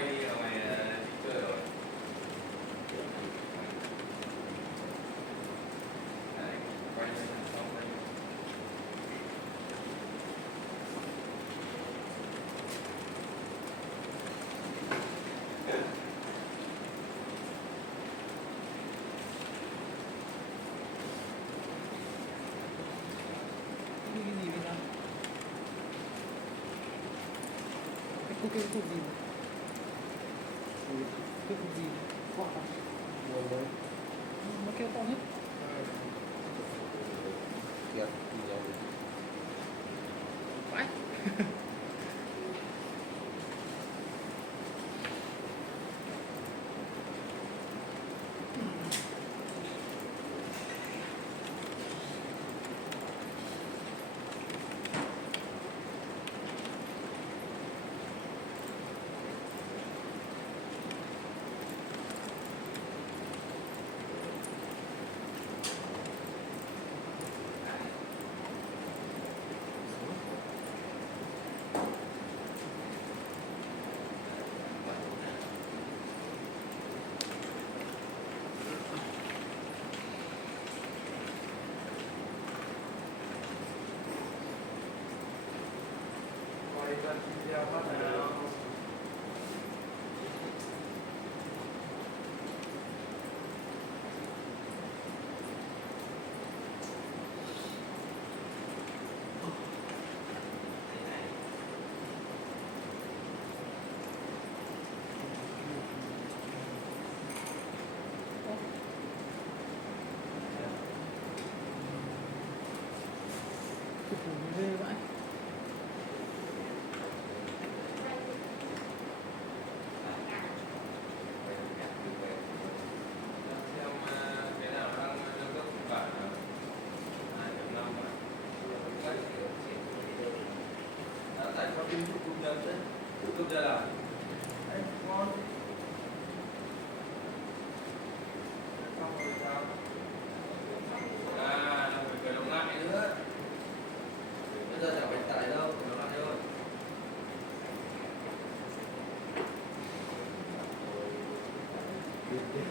quay đi là mày đi chơi rồi. Đấy, quay lên xong quay. Cái gì vậy ta? Cái cục gì? Cái cục gì? Quạ à? Buồn đấy. Nó kêu to hết. Thiệt, thì rồi. Vãi. Quay ra video bắt đầu. Cái cục ghê vãi. Xem cái nào đang nâng cấp phiên bản 2.5 mà. Đã tải cho pin YouTube nhầm chứ. YouTube ra là đấy, ngon. Xong rồi sao? Là phải khởi động lại nữa. Bây giờ chẳng phải tải đâu, khởi động lại thôi. Thiệt, thiệt.